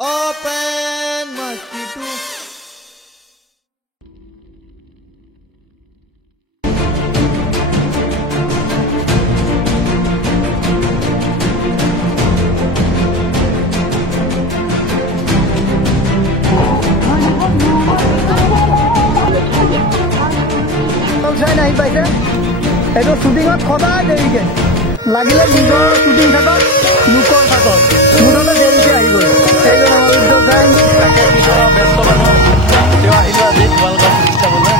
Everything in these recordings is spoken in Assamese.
Open mosquito. नहीं पाइसे এইটো শুটিঙত সদায় দেৰিকে লাগিলে নিজৰ শুটিং থাকক লোকৰ থাকক মুঠতে দেৰিকে আহিব এইজন আমাৰ উদ্যোগ গান তাকে ভিতৰৰ ব্যস্ত মানুহ তেওঁ আহিলো আজি তোমালোকৰ শিকাবলৈ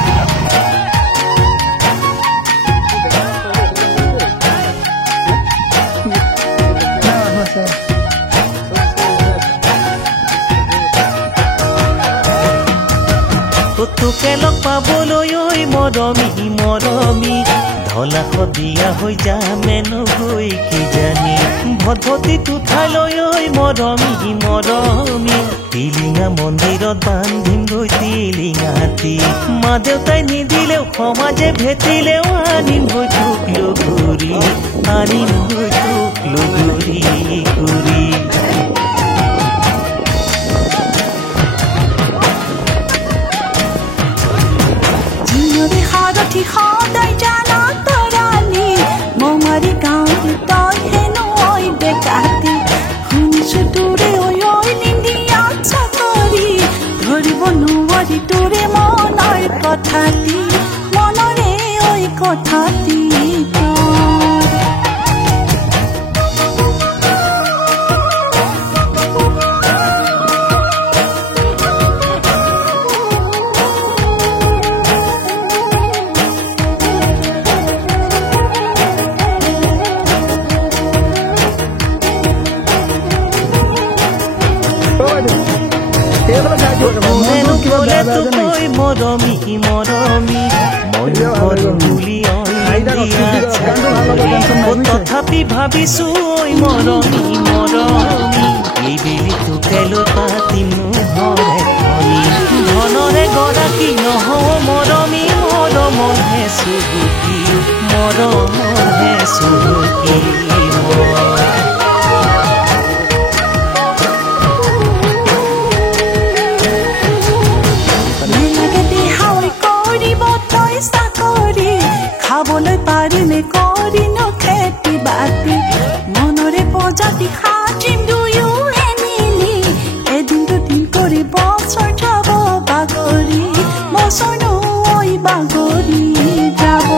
তোকে লগ পাবলৈ ঐ মৰমী মৰমী ঢলা সদিয়া হৈ যামেনো গৈ কি জানি ভদভতিটো ঠাইলৈ ঐ মৰমী মৰমী টিলিঙা মন্দিৰত বান্ধিম গৈ টিলিঙাতি মা দেউতাই নিদিলেও সমাজে ভেটিলেও আনিম গৈ তোক লগৰী আনিম গৈ তোক লগৰী কৰি সদায় জানা তৰালি মমাৰি গাঁৱত তই হেনো ঐ বেকাতি শুনিছো তোৰে ঐ নিন্দিয়া চাকৰি ধৰিব নোৱাৰি তোৰে মনৰ কথাটি মনৰে ঐ কথাটি মৰমী মৰমী তথাপি ভাবিছো ঐ মৰমী মৰমী এইবেলি তোকেলৈ পাতিম ধনৰে গৰাকী নহওঁ মৰমী মৰমৰহে চুবুকি মৰমৰহে চুবুকি খাবলৈ পাৰিলে কৰিন খেতি বাতি মনৰে প্ৰজাতি সাজিম দুয়ো এনিলি এদিন দুদিন কৰি বছৰ যাব বাগৰি বছৰ নৈ বাগৰি যাব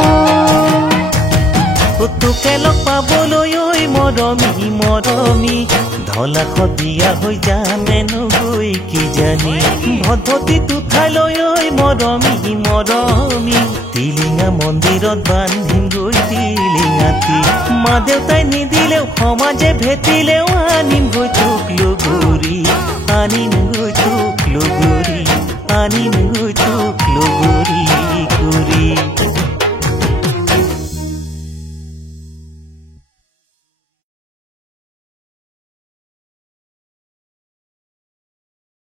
তোকে লগ পাবলৈ ঐ মৰমী মৰমী ঢলা সদিয়া হৈ যামেনো গৈ কি জানি ভদভতিটো ঠাইলৈ ঐ মৰমী মৰমী টিলিঙা মন্দিৰত বান্ধিম গৈ টিলিঙাতি মা দেউতাই নিদিলেও সমাজে ভেটিলেও আনিম গৈ তোক লগৰী আনিম